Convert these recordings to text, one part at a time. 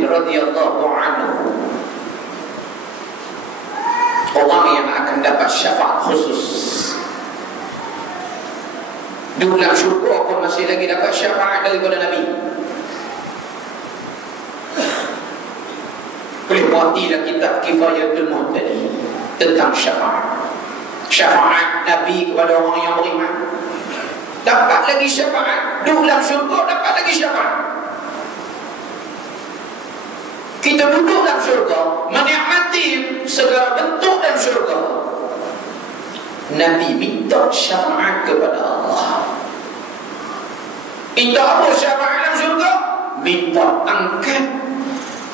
radhiyallahu anhu, orang yang akan dapat syafaat khusus. Di dalam syurga pun masih lagi dapat syafaat daripada Nabi. Boleh perhatilah kitab Kifayatul Muhtadi tentang syafaat. Syafaat Nabi kepada orang yang beriman. Dapat lagi syafaat. Di dalam syurga dapat lagi syafaat. Kita duduk dalam syurga, menikmati segala bentuk dalam syurga. Nabi minta syafaat kepada Allah. Minta apa syafaat dalam syurga? Minta angkat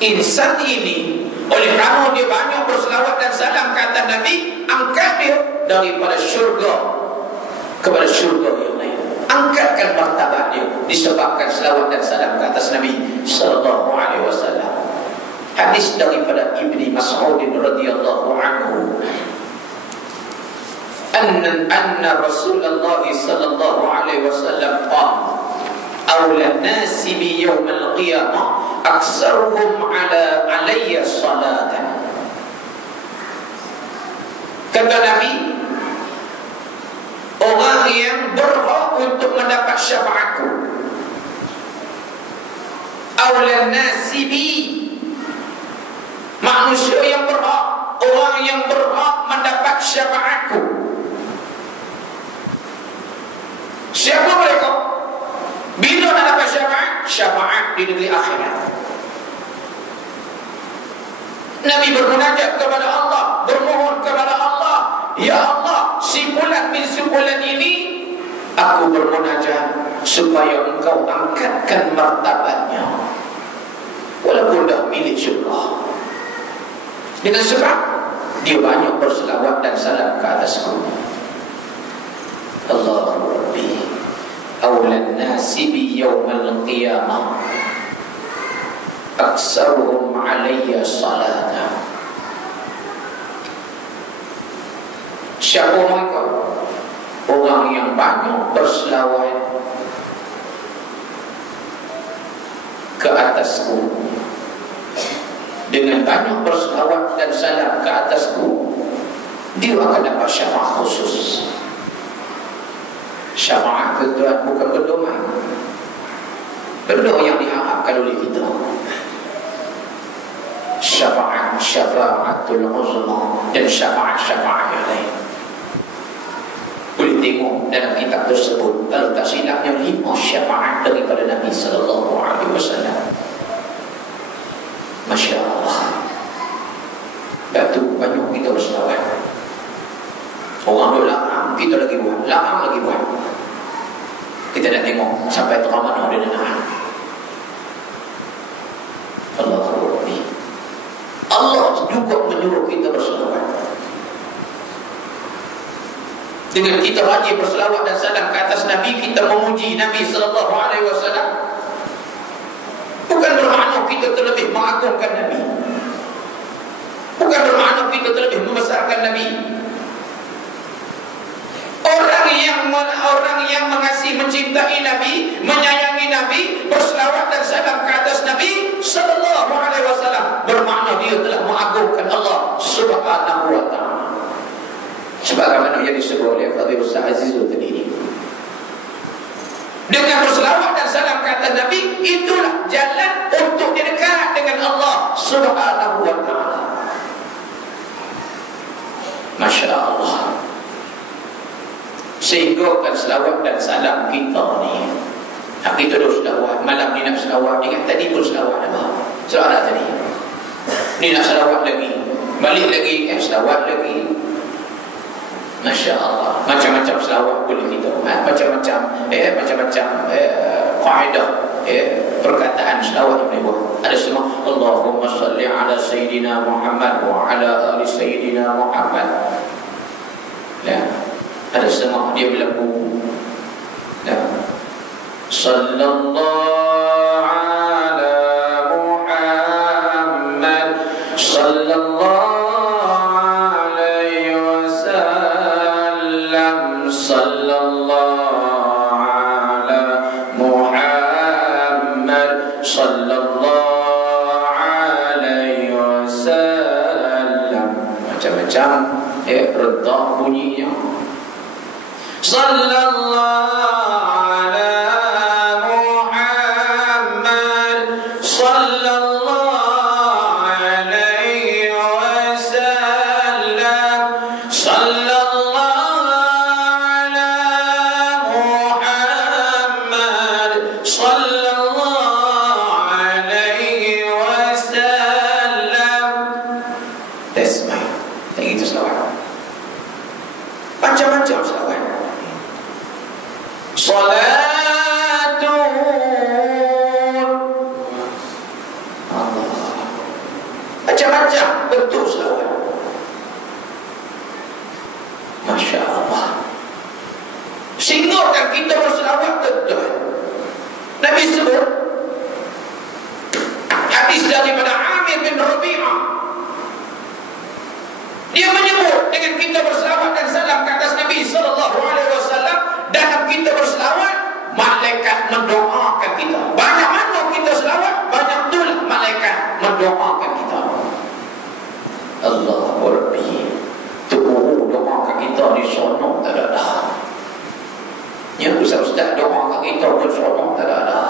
insan ini, oleh kerana dia banyak berselawat dan salam ke atas Nabi, angkat dia daripada syurga kepada syurga yang lain. Angkatkan martabat dia disebabkan selawat dan salam ke atas Nabi sallallahu alaihi wasallam. Hadis daripada Ibni Mas'ud radhiyallahu anhu, anna Rasulullah sallallahu alaihi wasallam qala awla an-nasi bi yawm al-qiyamah aktsaruhum alayya salatan. Kata Nabi, orang yang berhak untuk mendapat syafaatku, awla an-nasi bi, manusia yang berhak, orang yang berhak mendapat syafaatku. Siapa mereka? Bila nak dapat syafaat? Syafaat di negeri akhirat. Nabi bermunajat kepada Allah, bermohon kepada Allah, ya Allah, si fulan bin si fulan ini, aku bermunajat supaya engkau angkatkan martabatnya, walaupun dah milik syurga. Dengan sebab dia banyak berselawat dan salam ke atasku. Allahu Rabbi awlan nasi bi yawmal qiyamah aksaruhum alayya salata. Siapa mereka? Orang yang banyak berselawat ke atasku, dengan banyak berselawat dan salam ke atasku, dia akan dapat syafaat khusus. Syafaat itu bukan berdoa, benda yang diharapkan oleh kita. Syafaatul uzma dan syafaat yang lain. Boleh tengok dalam kitab tersebut, kalau tak silapnya 5 syafaat daripada Nabi sallallahu alaihi wasallam. Masya Allah. Batu banyak kita berselawat. Orang duk larang, kita lagi buat, larang lagi buat. Kita nak tengok sampai terang mana dia nak nahan. Allahu Rabbi. Allah juga menyuruh kita berselawat. Dengan kita rajin berselawat dan salam ke atas Nabi, kita memuji Nabi sallallahu alaihi wasallam. Bukan bermakna kita terlebih mengagungkan Nabi, bukan bermakna kita terlebih membesarkan Nabi. Orang yang mengasihi, mencintai Nabi, menyayangi Nabi, berselawat dan salam ke atas Nabi sallallahu alaihi wasallam, bermakna dia telah mengagungkan Allah Subhanahu wa taala. Sebagaimana yang disebut oleh Fadhil Ustaz Azizul tadi, dengan berselawat dan salam ke atas Nabi, itulah jalan untuk dekat dengan Allah Subhanahu wa taala. Masya Allah. Sehingga kan selawat dan salam kita ni, kita dah selawat, malam ni nak selawat, ingat tadi pun selawat apa? Selawat tadi. Ni nak selawat lagi, balik lagi, selawat lagi. Masya Allah. Macam-macam selawat boleh kita, macam-macam kaedah perkataan selawat yang boleh buat. Ada semua Allahumma salli ala Sayyidina Muhammad wa ala ali Sayyidina Muhammad. Ya, ada semua dia berlaku. Ya, sallallahu ala Muhammad sallallahu sallallahu macam rentak bunyinya. Sallallahu ala Muhammad sallallahu alaihi wasallam sallallahu ala Muhammad sallallahu alaihi wasallam. That's my. Itu selawat. Macam-macam selawat. Salatun Allah. Macam-macam bentuk selawat. Masya Allah. Sehingga kita berselawat tuan-tuan. Nabi sebut hadis daripada Amir bin Rabi'ah. Dia menyebut dengan kita berselawat dan salam ke atas Nabi SAW, dalam kita berselawat, malaikat mendoakan kita. Banyak mana kita selawat, banyak itulah malaikat mendoakan kita. Allah Rabbi, tubuh doakan kita di sonok tak ada. Yang ustaz-ustaz doakan kita pun sonok tak ada.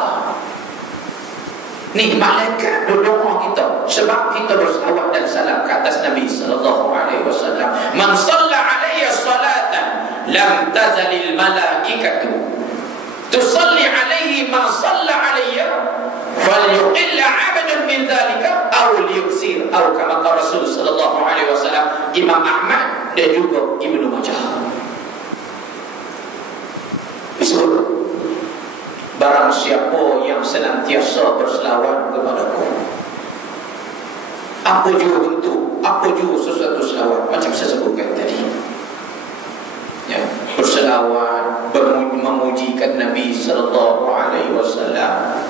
Ni malaikat berdoa kita sebab kita berselawat dan salam ke atas Nabi sallallahu alaihi wasallam. Man shalla alayya salatan lam tazalil malaikatu tusalli alaihi ma shalla alayya falyuqilla 'abdun min dhalika aw liyuksir aw kama qala Rasul sallallahu alaihi wasallam. Imam Ahmad dan juga Ibnu Majah. Bismillah. Barang siapa yang senantiasa berselawat kepadaku, apa juga bentuk, apa juga sesuatu selawat, macam saya sebutkan tadi, ya, berselawat, memujikan Nabi sallallahu alaihi wasallam,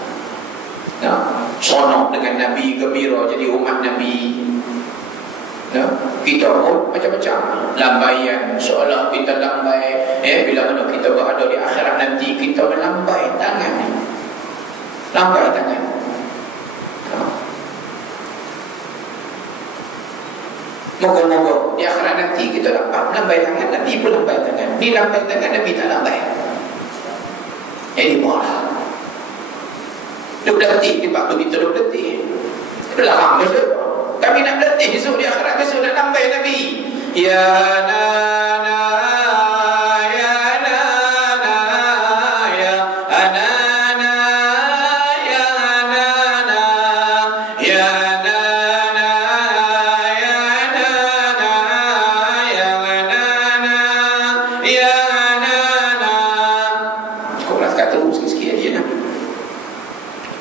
ya, sonok dengan Nabi, gembira jadi umat Nabi. Ya, kita pun macam-macam lambaian, seolah kita lambai. Bila mana kita berada di akhirat nanti, kita melambai tangan, lambai tangan. Ya. Moga-moga di akhirat nanti kita dapat lambai tangan, Nabi pun lambai tangan. Ni lambai tangan, Nabi tak lambai. Ini marah. Duk letih, di waktu kita duk letih. Belakang besar. Kami nak berlatih esok di akhirat, besok nak lambai Nabi. Ya nana, ya nana, ya anana, ya nana, ya nana, ya nana, ya nana, ya nana. Kau nak kata sikit-sikit aja nak.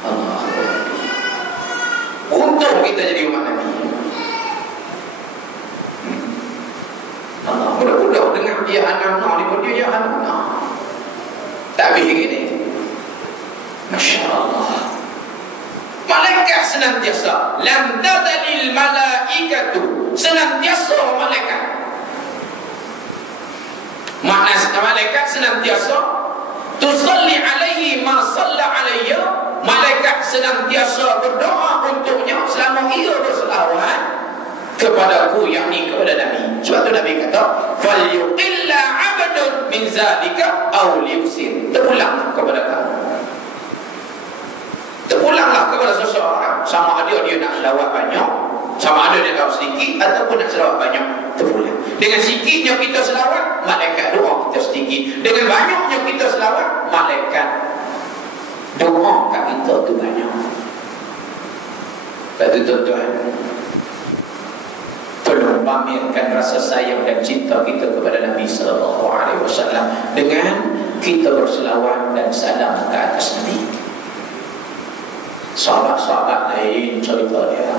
Allah. Untung kita jadi umat Nabi. Budak-budak dengar dia anak-anak, dia pun dia anak-anak. Tak habis gini. Masya Allah. Malaikat senantiasa, lam tazalil malaikatu, senantiasa malaikat. Makna malaikat senantiasa tusalli alaihi ma salla alayya, malaikat senantiasa berdoa untuknya selama ia berselawat kepadaku, yakni kepada Nabi. Sebab tu Nabi kata, falyuqilla 'abdun min zalika aw liyusir. Terulang kepada kamu. Terulanglah kepada seseorang, sama ada dia nak selawat banyak, sama ada dia nak sedikit ataupun nak selawat banyak, terulang. Dengan sikitnya kita selawat, malaikat doa kita sedikit. Dengan banyaknya kita selawat, malaikat doa kat kita tu banyak. Lepas tu tuan-tuan, tolong pamerkan rasa sayang dan cinta kita kepada Nabi sallallahu alaihi wasallam dengan kita berselawat dan salam ke atas Nabi. Sahabat-sahabat lain cerita dia,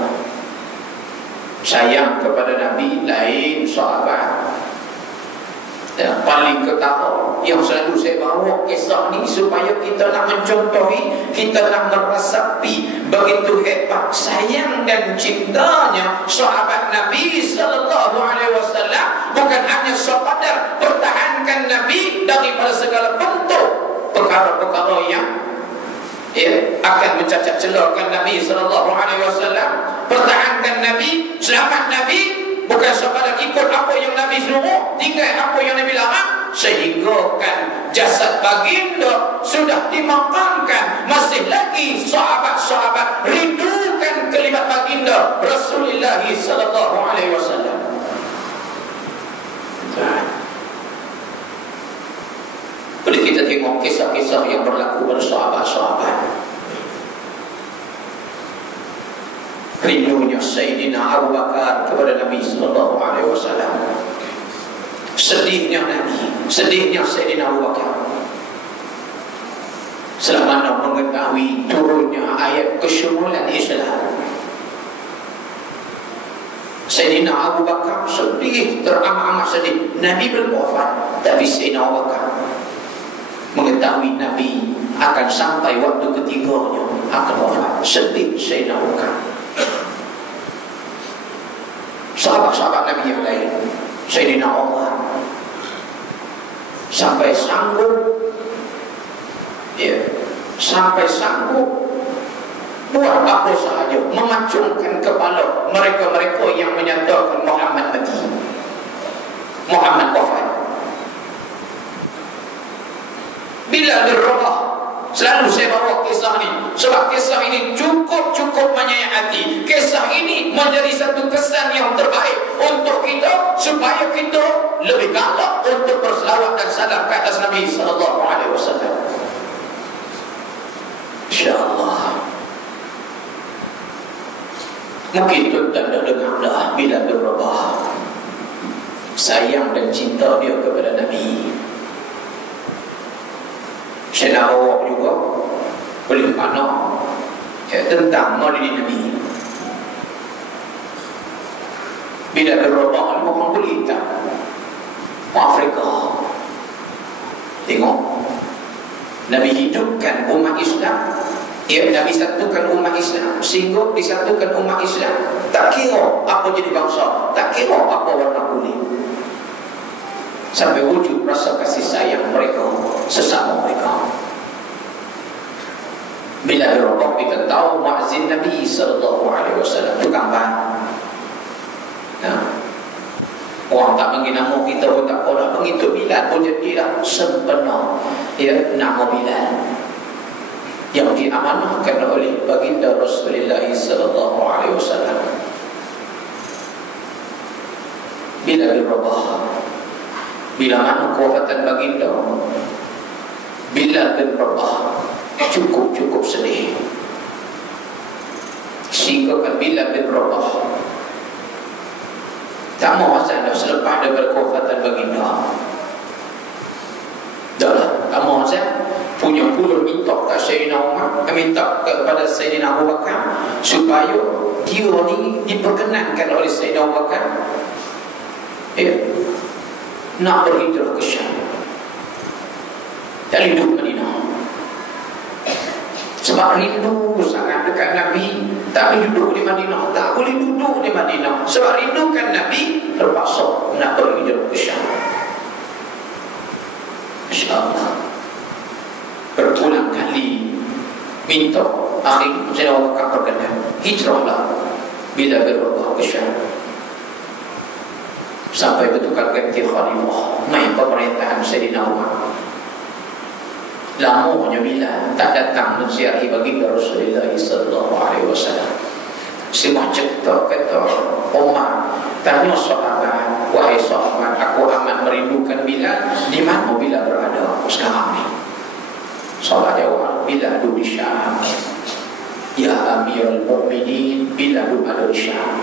sayang kepada Nabi lain sahabat. Yang paling ketara, yang selalu saya bawa kisah ni supaya kita nak mencontohi, kita nak merasapi begitu hebat sayang dan cintanya sahabat Nabi sallallahu alaihi wasallam. Bukan hanya sekadar pertahankan Nabi daripada segala bentuk perkara-perkara yang akan mencacat celahkan Nabi sallallahu alaihi wasallam. Pertahankan Nabi, selamat Nabi, bukan sekadar ikut menerokan jasad baginda sudah dimakamkan, masih lagi sahabat-sahabat rindukan kalimat baginda Rasulullah sallallahu alaihi wasallam. Boleh kita tengok kisah-kisah yang berlaku pada sahabat-sahabat. Rindunya Sayyidina Abu Bakar kepada Nabi sallallahu alaihi wasallam. Sedihnya Nabi, sedihnya Sayyidina Abu Bakar selama mengetahui turunnya ayat kesyumulan Islam. Sayyidina Abu Bakar sedih, teramat-amat sedih. Nabi belum wafat, tapi Sayyidina Abu Bakar mengetahui Nabi akan sampai waktu ketiganya akan wafat. Sedih Sayyidina Abu Bakar. Sahabat-sahabat Nabi yang lain, Sayyidina Umar sampai sanggup, sampai sanggup buat apa sahaja, mengacungkan kepala mereka-mereka yang menyatakan Muhammad mati, Muhammad wafat. Bila Rabah, selalu saya bawa kisah ini sebab kisah ini cukup menyayati. Kisah ini menjadi satu kesan yang terbaik untuk kita, supaya kita lebih galak untuk berselawat dan salam ke atas Nabi sallallahu alaihi wasallam. InsyaAllah. Mungkin tuan-tuan dah dengar dah bila Rabah sayang dan cinta dia kepada Nabi. Saya nak bawa juga oleh mana tentang Maulid Nabi. Bila Rabah orang berita Afrika, tengok Nabi hidupkan umat Islam. Nabi satukan umat Islam sehingga disatukan umat Islam. Tak kira apa jadi bangsa, tak kira apa warna kulit, sampai wujud rasa kasih sayang mereka sesama mereka. Bila Rabah kita tahu muazzin Nabi sallallahu alaihi wasallam tukang ban. Orang tak panggil nama kita pun tak nak panggil tu Bilal pun jadilah sempena nama Bilal yang diamanahkan oleh baginda Rasulullah sallallahu alaihi wasallam. Bila Rabah, bila mana kewafatan baginda, bila Rabah cukup sedih, sehingga kan bila Rabah tak mau azan dah selepas daripada kewafatan baginda. Dah tak mau azan, punya puluh minta ke Sayyidina Umar, minta kepada Sayyidina Abu Bakar supaya dia ni diperkenankan oleh Sayyidina Abu Bakar nak berhijrah ke Syam dari duduk Madinah. Sebab rindu sangat dekat Nabi, tak boleh duduk di Madinah, tak boleh duduk di Madinah. Sebab rindukan Nabi, terpaksa nak berhijrah ke Syam. InsyaAllah berulang kali minta, akhir saya Bakar berkenan, hijrahlah bila berubah ke Syam. Sampai bertukar ganti khalifah, main pemerintahan Sayyidina Umar. Lamanya bila tak datang menziarahi baginda Rasulullah sallallahu alaihi wasallam. Semua cerita kata Umar tanya sahabat, wahai sahabat, aku amat merindukan Bilal, di mana Bilal berada sekarang ni? Sahabat jawab, Bilal di Syam. Ya Amirul Mukminin, Bilal ada di Syam.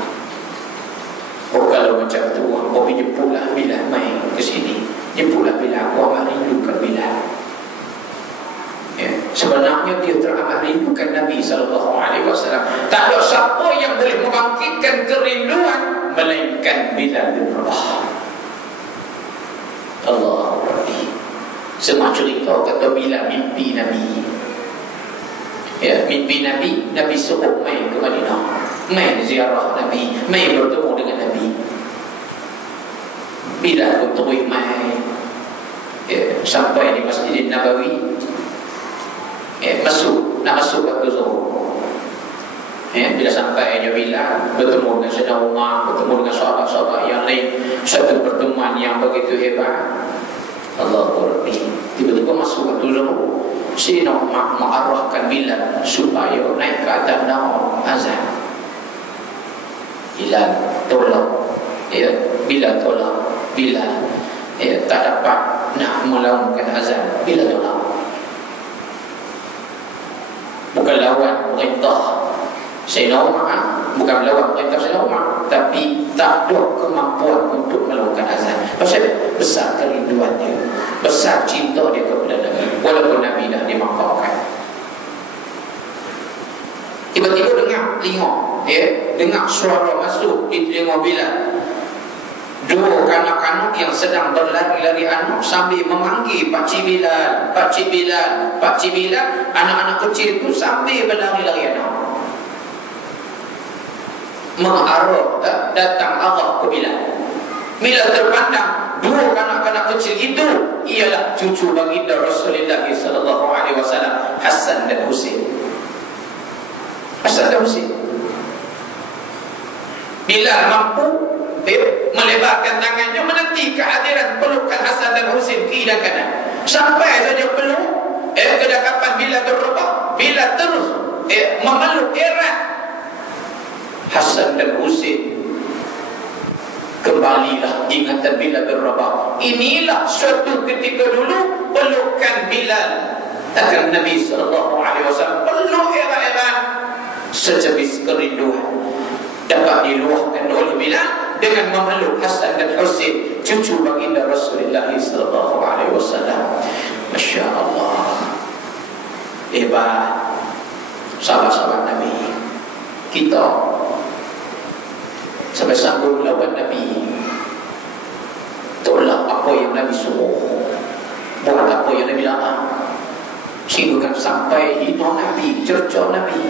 Oh kalau macam tu, aku jemputlah Bilal main ke sini. Jemputlah Bilal, aku amat rindukan Bilal. Sebenarnya dia teramat rindukan Nabi SAW. Tak ada siapa yang boleh membangkitkan kerinduan melainkan Bilal bin Rabah. Allahu Akbar. Semua cerita kata Bilal mimpi Nabi. Mimpi Nabi, Nabi suruh main ke Madinah, main ziarah Nabi, main bertemu dengan Nabi. Bilal pun terus main sampai di Masjid Nabawi. Nak masuk waktu Zuhur. Bila sampai Bilal bertemu dengan Sayyidina Umar, bertemu dengan sahabat-sahabat yang lain, satu pertemuan yang begitu hebat. Allahu Rabbi. Tiba-tiba masuk waktu zuhur, Sayyidina Umar mengarahkan Bilal supaya naik ke atas naik azan. Bilal tolak, Bilal tolak, Bilal tak dapat nak melakukan azan. Bilal tolak. Bukan lawan perintah Sayyidina Umar, bukan melawan perintah Sayyidina Umar, tapi tak ada kemampuan untuk melakukan azan. Pasal besar kerinduan dia, besar cinta dia kepada Nabi, walaupun Nabi dah dimaafkan. Tiba-tiba dengar telinga, dengar suara masuk di telinga Bilal. Dua kanak-kanak yang sedang berlari-lari anak sambil memanggil Pakcik Bilal, Pakcik Bilal, Pakcik Bilal. Anak-anak kecil itu sambil berlari-lari anak mengarah datang Allah ke Bilal. Bila terpandang dua kanak-kanak kecil itu ialah cucu baginda Rasulullah sallallahu alaihi wasallam, Hasan dan Husain. Hasan dan Husain. Bilal mampu melebarkan tangannya menanti kehadiran pelukan Hasan dan Husain kiri dan kanan. Sampai saja peluk, kedekapan Bilal berubah, Bilal terus memeluk erat Hasan dan Husain. Kembalilah ingatan Bilal berubah. Inilah suatu ketika dulu pelukan Bilal akan Nabi sallallahu alaihi wasallam, peluk erat-erat secebis kerinduan dapat diluahkan oleh Bilal dengan memeluk Hasan dan Husain, cucu baginda Rasulullah sallallahu alaihi wasallam. Masya-Allah. Hebat sahabat-sahabat Nabi. Kita sampai sanggup melawan Nabi, tolak apa yang Nabi suruh, buat apa yang Nabi larang, sehingga kan sampai hina Nabi, cerca Nabi.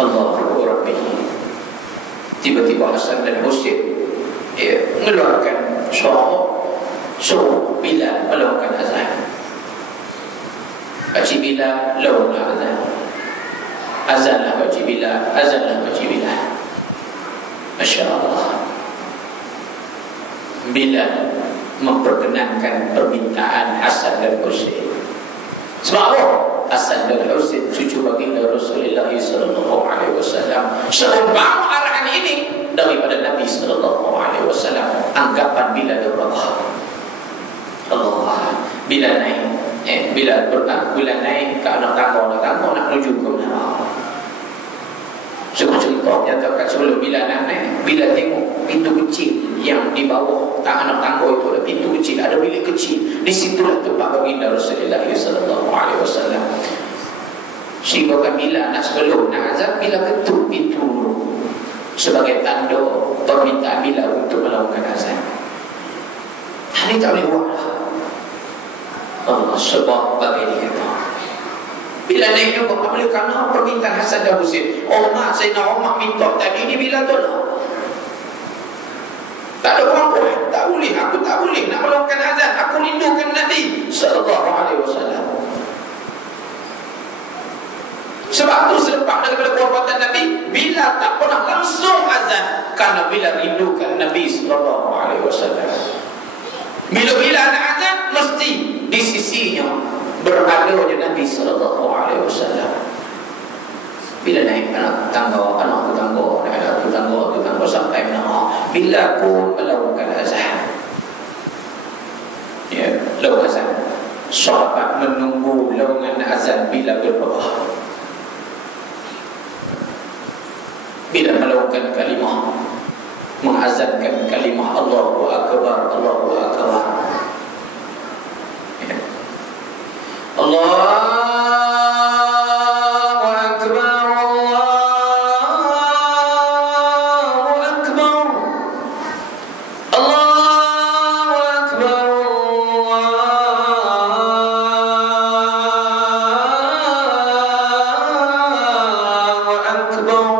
Allahu Rabbi. Tiba-tiba Hasan dan Husain mengeluarkan suruh Bilal melakukan azan. Pakcik Bilal lakukan azan. Azanlah Pakcik Bilal, azanlah Pakcik Bilal. Masya Allah. Bilal memperkenankan permintaan Hasan dan Husain. Sebab apa? Hasan dan Husain cucu baginda Rasulullah sallallahu alaihi wasallam. Seumpama arahan ini daripada Nabi sallallahu alaihi wasallam, anggapan Bilal berubah. Allah, Bilal naik, Bilal naik ke anak tangga nak menuju ke menara. Contoh nyatakan sebelum Bilal naik, Bilal tengok pintu kecil yang di bawah anak tangga itu ada pintu kecil, ada bilik kecil. Di situlah tempat baginda Rasulullah sallallahu alaihi wasallam. Sehingga kan Bilal nak sebelum nak azan, Bilal ketuk pintu sebagai tanda permintaan Bilal untuk melakukan azan. Ini tak boleh buat lah. Allah sebab bagi dikata bila naik juga tak boleh, kerana permintaan Hasan dan Husain. Sayyidina Umar minta tadi ni Bilal tolak. Tak ada kemampuan, tak boleh, aku tak boleh nak melakukan azan, aku rindukan Nabi sallallahu alaihi wasallam. Sebab tu selepas daripada kewafatan Nabi, Bilal tak pernah langsung azan, kerana Bilal rindukan Nabi sallallahu alaihi wasallam. Bila Bilal nak azan, mesti di sisinya beradanya Nabi sallallahu alaihi wasallam. Bila naik anak tetangga sampai menara, Bilal pun melakukan azan. Lawan azan. Sahabat menunggu lawan azan Bilal berubah. Bilal melakukan kalimah, mengazankan kalimah Allahu Akbar, Allahu Akbar. Allahu Akbar, Allahu Akbar, Allahu Akbar, Allahu Akbar.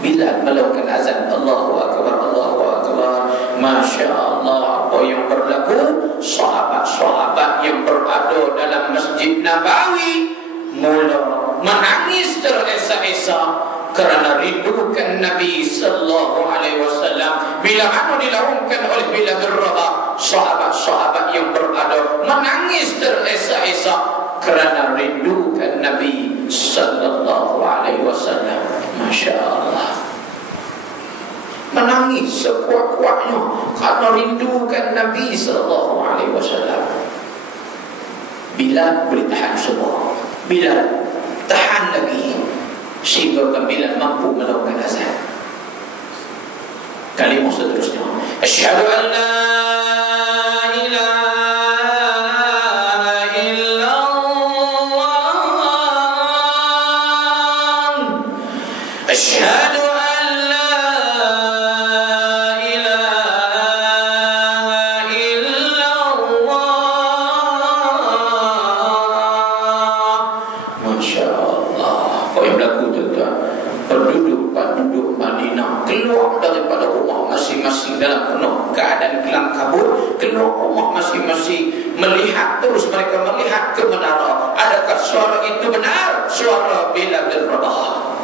Bilal melakukan azan Allahu Akbar, Allahu Akbar. Masya Allah, apa yang berlaku? Sahabat-sahabat yang berada dalam Masjid Nabawi mula menangis teresa-esa kerana rindukan Nabi sallallahu alaihi wasallam. Bila mana dilaungkan oleh Bilal bin Rabah, sahabat-sahabat yang berada menangis teresak-esak kerana rindukan Nabi sallallahu alaihi wasallam. Masya Allah, menangis sekuat-kuatnya kerana rindukan Nabi sallallahu alaihi wasallam. Bilal boleh tahan semua. Bilal tahan lagi sehingga Bilal mampu melakukan azan. Kalimah seterusnya, asyhadu an la ilaha illallah, asyhadu an la ilaha illallah. Masya Allah. Apa yang berlaku tuan-tuan? Penduduk Madinah keluar daripada rumah masing-masing dalam penuh keadaan kelam kabut. Keluar rumah masing-masing, melihat terus, mereka melihat ke menara. Adakah suara itu benar? Suara Bilal bin Rabah.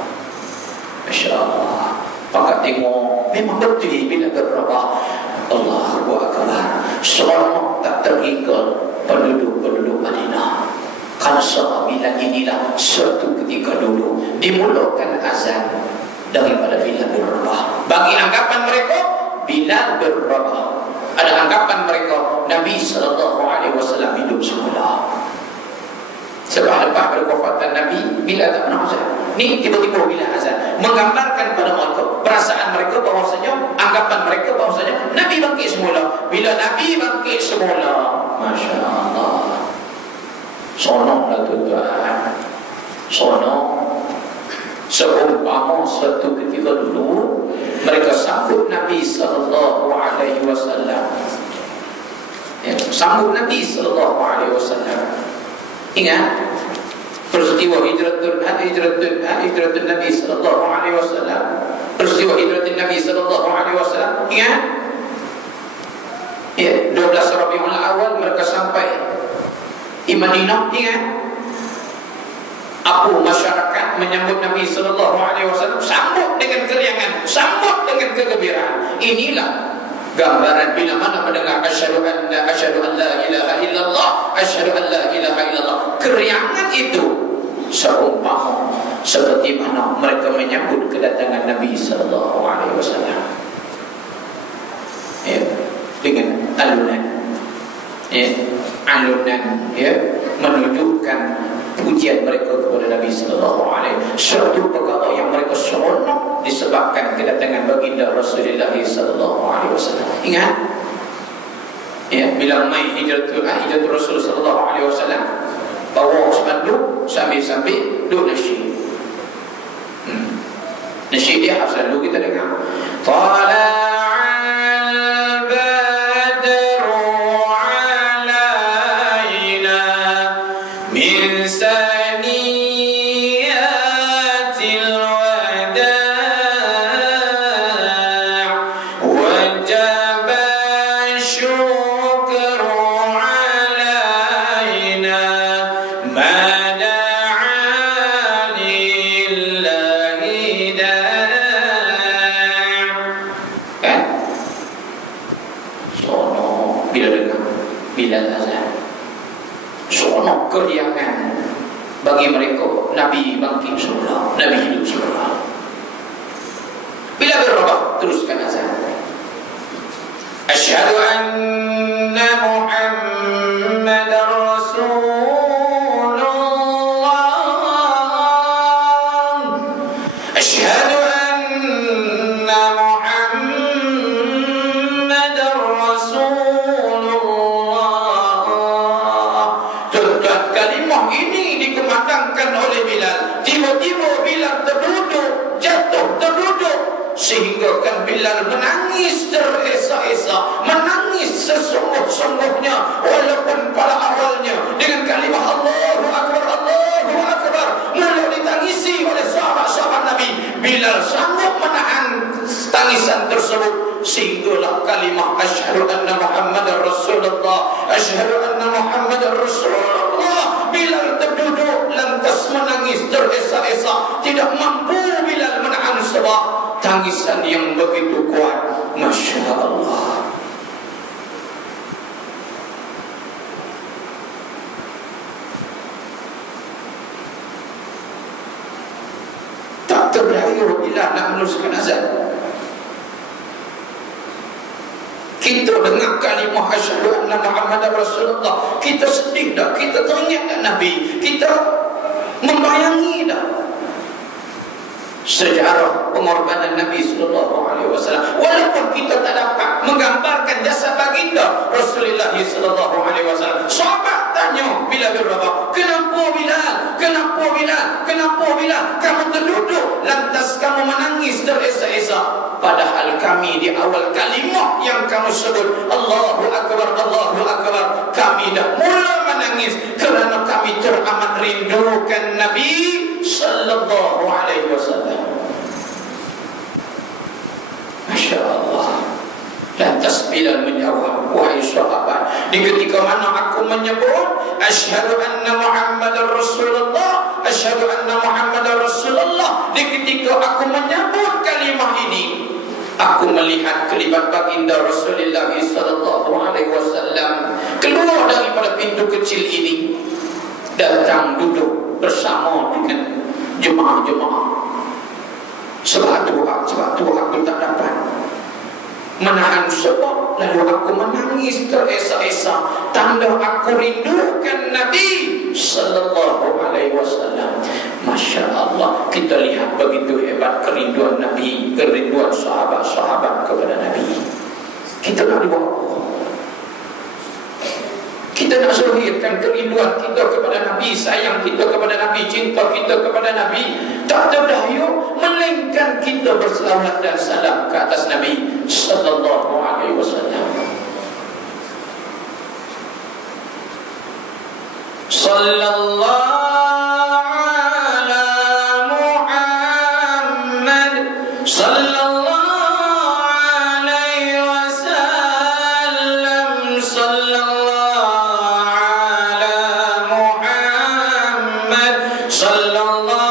Masya Allah. Pakat tengok, memang betul Bilal bin Rabah. Allahu Akbar. Suara tak terhingga penduduk Madinah. Karena suara Bilal inilah suatu ketika dulu dimulakan azan daripada Bilal bin Rabah. Bagi anggapan mereka, Bilal bin Rabah, ada anggapan mereka Nabi SAW hidup semula. Sebab lepas pada wafatan Nabi, Bilal tak pernah azan. Ni tiba-tiba Bilal azan, menggambarkan pada mereka, perasaan mereka bahawasanya, anggapan mereka bahawasanya Nabi bangkit semula. Bila Nabi bangkit semula, Masya Allah, sonoklah tuan-tuan, sonok. Seumpama suatu ketika dulu mereka sambut Nabi sallallahu alaihi wasallam. Sambut Nabi sallallahu alaihi wasallam. Ingat peristiwa hijratun Nabi sallallahu alaihi wasallam. Peristiwa hijratun Nabi sallallahu alaihi wasallam. Ingat? Ya, 12 Rabiul Awal mereka sampai di Madinah. Ingat? Apa masyarakat menyambut Nabi sallallahu alaihi wasallam? Sambut dengan keriangan, sambut dengan kegembiraan. Inilah gambaran bila mana mendengar asyhadu an la ilaha illallah, asyhadu an la ilaha illallah. Keriangan itu seumpama seperti mana mereka menyambut kedatangan Nabi sallallahu alaihi wasallam. Ya, dengan alunan. Ya, alunan menunjukkan pujian mereka kepada Nabi sallallahu alaihi wasallam. Suatu perkara yang mereka seronok disebabkan kedatangan baginda Rasulullah sallallahu alaihi wasallam. Ingat? Ya, bila mai hijratul Rasul sallallahu alaihi wasallam, bawa spanduk sambil-sambil duk nasyid. Nasyid dia selalu kita dengar. Keriangan bagi mereka, Nabi bangkit semula, Nabi hidup semula. Bila berubah, teruskan azan. Asyhadu anna Muhammadar Rasulullah, asyhadu anna Muhammadar Rasulullah. Ini dikumandangkan oleh Bilal. Tiba-tiba Bilal terduduk, sehingga kan Bilal menangis teresa-esa, menangis sesungguh-sungguhnya, walaupun pada awalnya dengan kalimah Allahu Akbar, Allahu Akbar, mula ditangisi oleh sahabat-sahabat Nabi. Bilal sanggup menahan tangisan tersebut sehinggalah kalimah asyhadu anna Muhammadar Rasulullah, asyhadu anna Muhammadar Rasulullah. Bilal terduduk lantas menangis teresa-esa, tidak mampu Bilal menahan sebab tangisan yang begitu kuat. Masya Allah. tak terdaya bila nak meneruskan azan. Kita dengar kalimah asyhadu anna Muhammadar Rasulullah, kita sedih dah, kita teringat dah Nabi, kita membayangi dah sejarah pengorbanan Nabi SAW. Walaupun kita tak dapat menggambarkan jasa baginda Rasulullah SAW. Sahabat tanya bila berapa, kenapa Bilal? Kenapa Bilal? Kenapa Bilal? Kamu terduduk lantas kamu menangis teresa-esa, padahal kami di awal kalimah yang kamu sebut Allahu Akbar, Allahu Akbar, kami dah mula menangis kerana kami teramat rindukan Nabi sallallahu alaihi wasallam. Masya Allah. Lantas Bilal menjawab, wahai sahabat, di ketika mana aku menyebut asyhadu anna Muhammadar Rasulullah, asyhadu anna Muhammadar Rasulullah, di ketika aku menyebut kalimah ini, aku melihat kelibat baginda Rasulullah sallallahu alaihi wasallam keluar daripada pintu kecil ini, datang duduk bersama dengan jemaah-jemaah. Sebab tu aku tak dapat menahan sebab, lalu aku menangis teresa-esa, tanda aku rindukan Nabi sallallahu alaihi wasallam. Masya Allah, kita lihat begitu hebat kerinduan Nabi, kerinduan sahabat-sahabat kepada Nabi. Kita nak dibawa, kita nak zahirkan kerinduan kita kepada Nabi, sayang kita kepada Nabi, cinta kita kepada Nabi, tak terdahulu melainkan kita berselawat dan salam ke atas Nabi sallallahu alaihi wasallam. Sallallahu ala Muhammad sallallahu alaihi wasallam, sallallahu ala Muhammad sallallahu